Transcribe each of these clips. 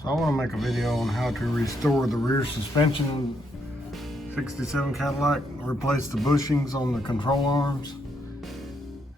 So I want to make a video on how to restore the rear suspension 67 Cadillac, replace the bushings on the control arms.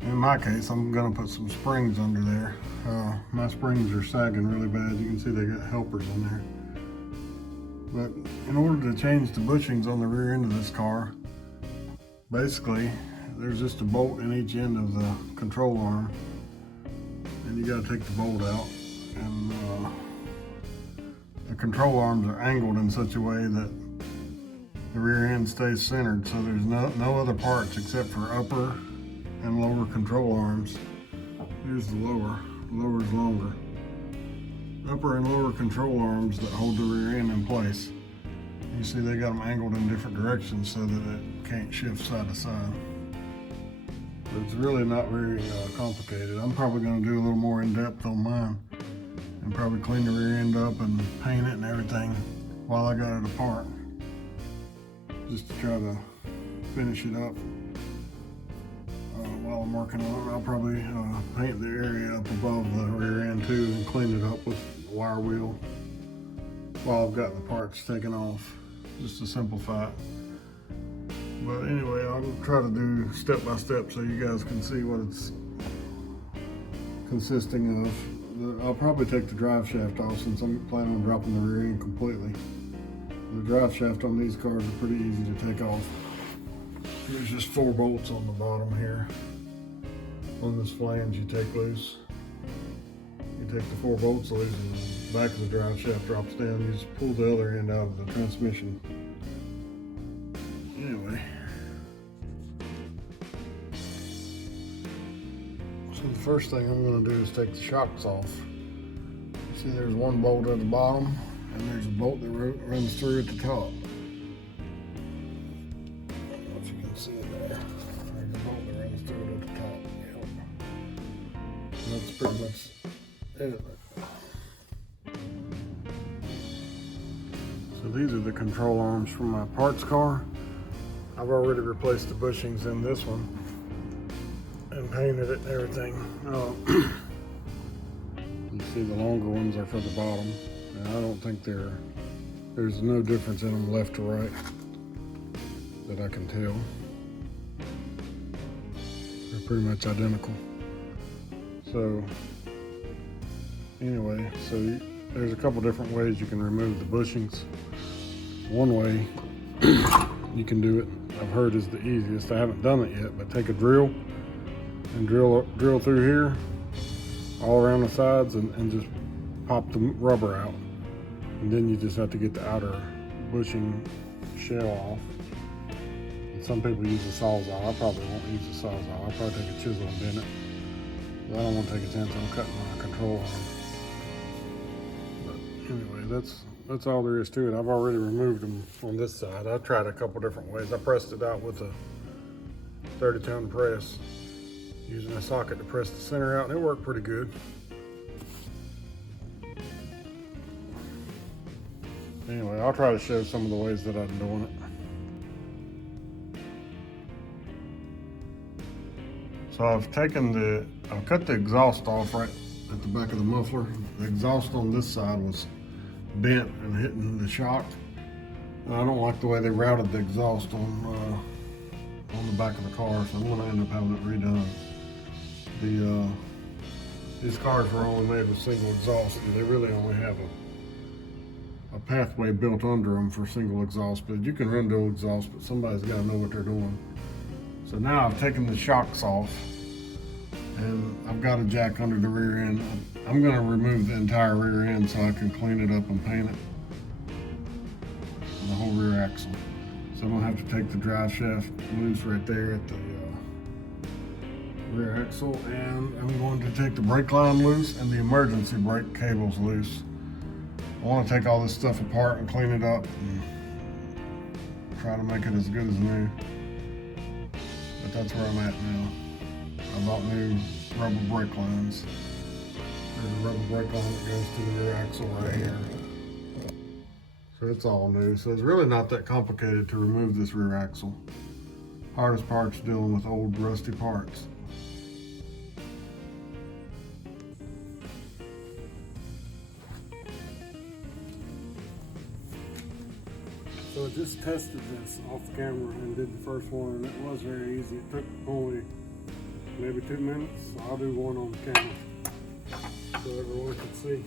In my case, I'm going to put some springs under there. My springs are sagging really bad. You can see they got helpers on there. But in order to change the bushings on the rear end of this car, basically there's just a bolt in each end of the control arm, and you got to take the bolt out. And the control arms are angled in such a way that the rear end stays centered, so there's no other parts except for upper and lower control arms. Here's the lower. The lower is longer. Upper and lower control arms that hold the rear end in place. You see they got them angled in different directions so that it can't shift side to side. But it's really not very complicated. I'm probably going to do a little more in depth on mine and probably clean the rear end up and paint it and everything while I got it apart, just to try to finish it up. While I'm working on it, I'll probably paint the area up above the rear end too and clean it up with a wire wheel while I've got the parts taken off, just to simplify it. But anyway, I'll try to do step by step so you guys can see what it's consisting of. I'll probably take the drive shaft off since I'm planning on dropping the rear end completely. The drive shaft on these cars are pretty easy to take off. There's just 4 bolts on the bottom here. On this flange you take loose. You take the 4 bolts loose and the back of the drive shaft drops down. You just pull the other end out of the transmission. Anyway. So the first thing I'm going to do is take the shocks off. You see there's 1 bolt at the bottom and there's a bolt that runs through at the top. See it there. There's a bolt that runs through it at the top. Yep. And that's pretty much it. So these are the control arms from my parts car. I've already replaced the bushings in this one and painted it and everything. You see the longer ones are for the bottom, and I don't think there's no difference in them left to right that I can tell. They're pretty much identical. So anyway, there's a couple different ways you can remove the bushings. One way you can do it, I've heard is the easiest. I haven't done it yet, but take a drill and drill through here all around the sides and just pop the rubber out. And then you just have to get the outer bushing shell off. Some people use a sawzall. I probably won't use a sawzall. I'll probably take a chisel and bend it. But I don't want to take a chance on cutting my control arm. But anyway, that's all there is to it. I've already removed them on this side. I tried a couple different ways. I pressed it out with a 30-ton press, using a socket to press the center out, and it worked pretty good. Anyway, I'll try to show some of the ways that I'm doing it. So I've cut the exhaust off right at the back of the muffler. The exhaust on this side was bent and hitting the shock. And I don't like the way they routed the exhaust on the back of the car, so I'm going to end up having it redone. These cars were only made with single exhaust, and they really only have a pathway built under them for single exhaust. But you can run dual exhaust, but somebody's got to know what they're doing. So now I've taken the shocks off and I've got a jack under the rear end. I'm going to remove the entire rear end so I can clean it up and paint it. The whole rear axle. So I'm going to have to take the drive shaft loose right there at the rear axle, and I'm going to take the brake line loose and the emergency brake cables loose. I want to take all this stuff apart and clean it up and try to make it as good as new. But that's where I'm at now. I bought new rubber brake lines. There's a rubber brake line that goes to the rear axle right here. So it's all new. So it's really not that complicated to remove this rear axle. Hardest part's dealing with old rusty parts. So I just tested this off the camera and did the first one, and it was very easy. It took only maybe 2 minutes. So I'll do one on the camera so everyone can see.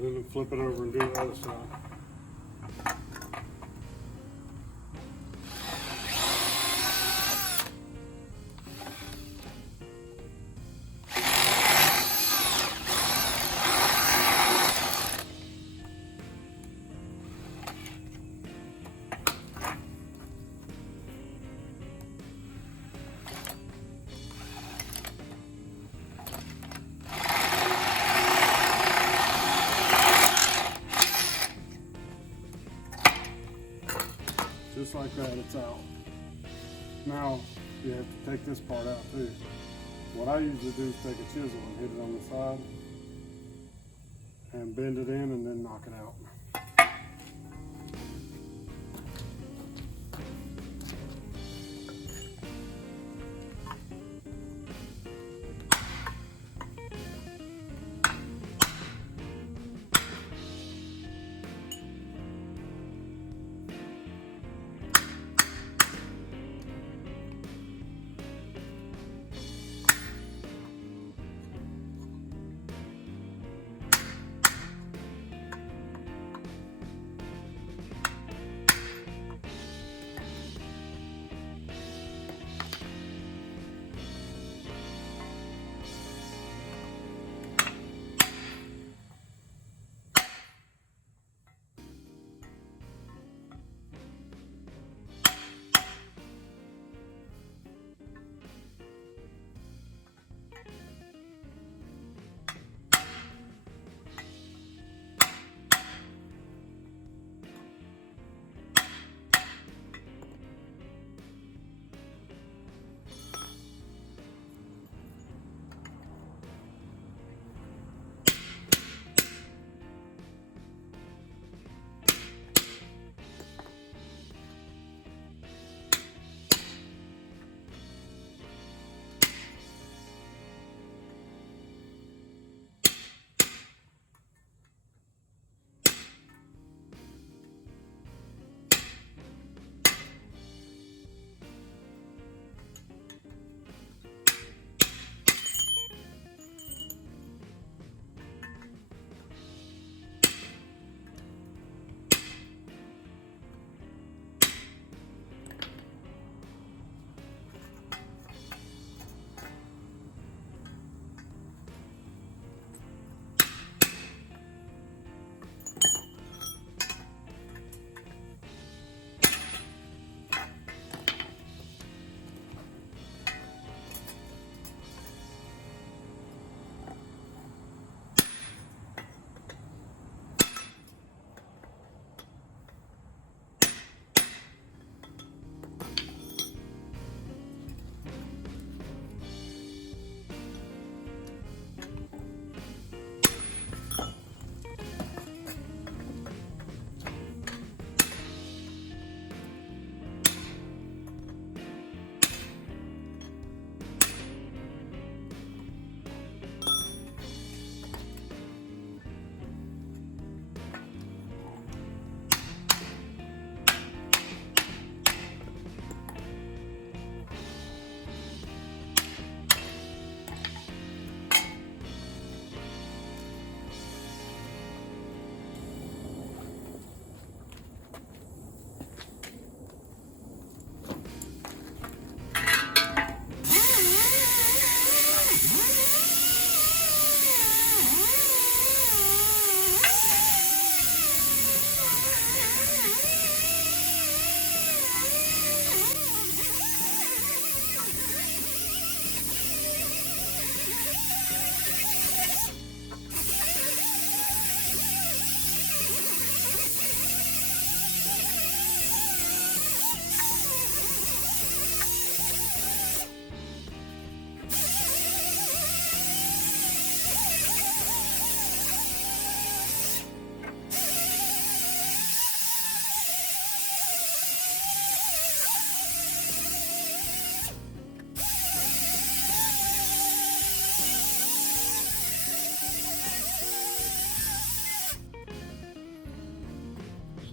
Then flip it over and do the other side. Just like that, it's out. Now, you have to take this part out too. What I usually do is take a chisel and hit it on the side and bend it in and then knock it out.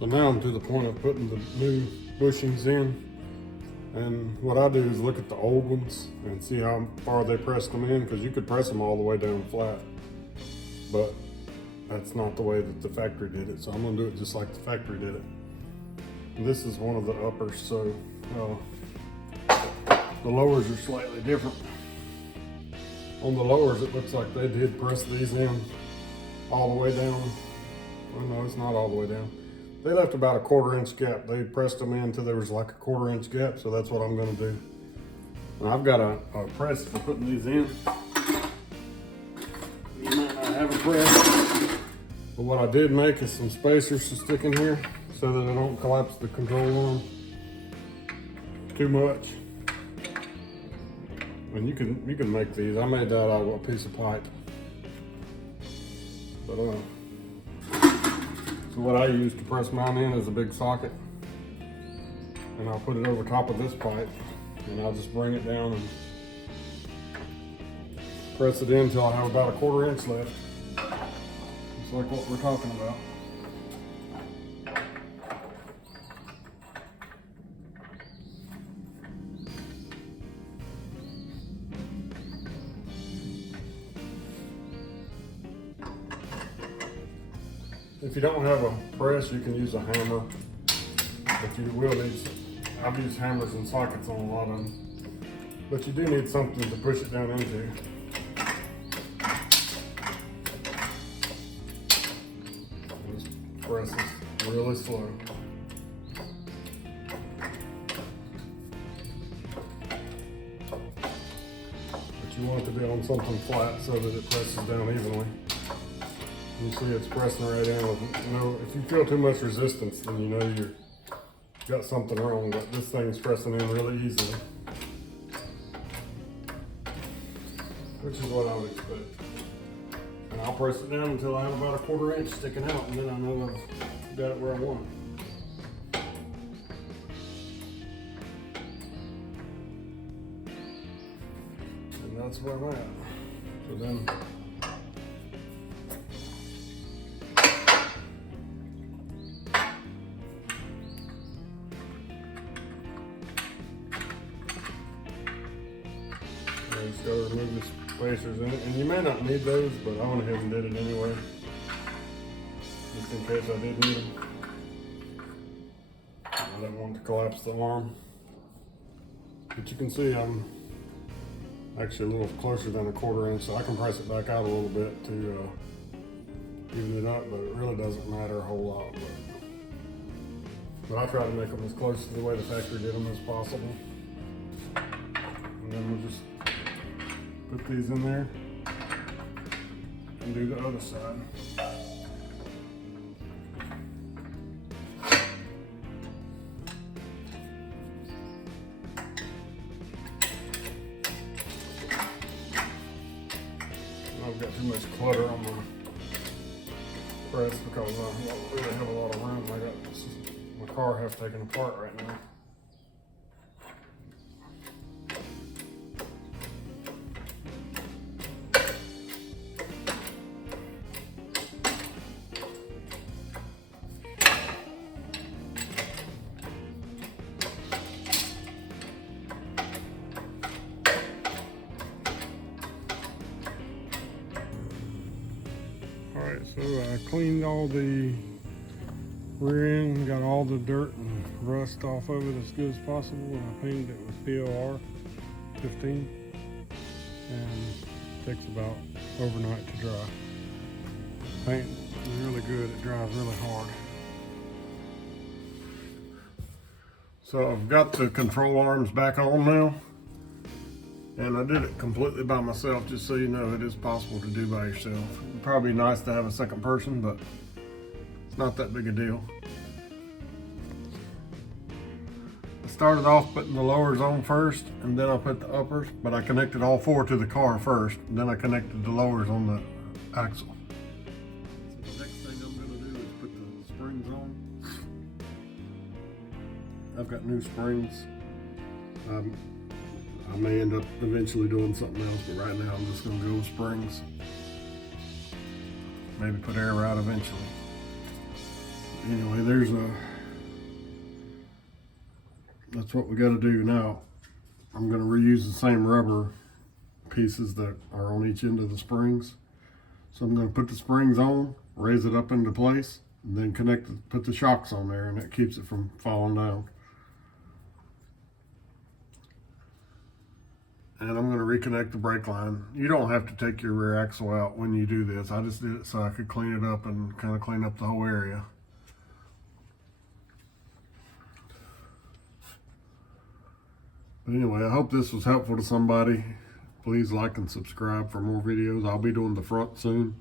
So now I'm to the point of putting the new bushings in. And what I do is look at the old ones and see how far they pressed them in, because you could press them all the way down flat. But that's not the way that the factory did it. So I'm gonna do it just like the factory did it. And this is one of the uppers, so the lowers are slightly different. On the lowers, it looks like they did press these in all the way down. Well, no, it's not all the way down. They left about a 1/4 inch gap. They pressed them in until there was like a 1/4 inch gap, so that's what I'm gonna do. And I've got a press for putting these in. You might not have a press, but what I did make is some spacers to stick in here so that I don't collapse the control arm too much. And you can make these. I made that out of a piece of pipe. But so what I use to press mine in is a big socket, and I'll put it over top of this pipe, and I'll just bring it down and press it in until I have about a 1/4 inch left. Just like what we're talking about. If you don't have a press, you can use a hammer, but you will need some. I've used hammers and sockets on a lot of them, but you do need something to push it down into. This press is really slow. But you want it to be on something flat so that it presses down evenly. You see it's pressing right in. If you feel too much resistance, then you know you've got something wrong, but this thing's pressing in really easily. Which is what I would expect. And I'll press it down until I have about a 1/4 inch sticking out, and then I know I've got it where I want it. And that's where I'm at. So then you just gotta remove the spacers in it, and you may not need those, but I went ahead and did it anyway, just in case I did need them. I didn't want to collapse the arm, but you can see I'm actually a little closer than a 1/4 inch, so I can press it back out a little bit to even it up, but it really doesn't matter a whole lot. But I try to make them as close to the way the factory did them as possible, and then we'll just put these in there and do the other side. I've got too much clutter on my press because I don't really have a lot of room. I got my car half taken apart right now. Alright, so I cleaned all the rear end, got all the dirt and rust off of it as good as possible, and I painted it with POR 15, and it takes about overnight to dry. Paint is really good, it dries really hard. So I've got the control arms back on now, and I did it completely by myself, just so you know it is possible to do by yourself. It'd probably be nice to have a second person, but it's not that big a deal. I started off putting the lowers on first, and then I put the uppers, but I connected all four to the car first, and then I connected the lowers on the axle. So the next thing I'm gonna do is put the springs on. I've got new springs. I may end up eventually doing something else, but right now I'm just gonna go with springs. Maybe put air out eventually. Anyway, that's what we got to do now. I'm going to reuse the same rubber pieces that are on each end of the springs. So I'm going to put the springs on, raise it up into place, and then put the shocks on there, and that keeps it from falling down. And I'm going to reconnect the brake line. You don't have to take your rear axle out when you do this. I just did it so I could clean it up and kind of clean up the whole area. But anyway, I hope this was helpful to somebody. Please like and subscribe for more videos. I'll be doing the front soon.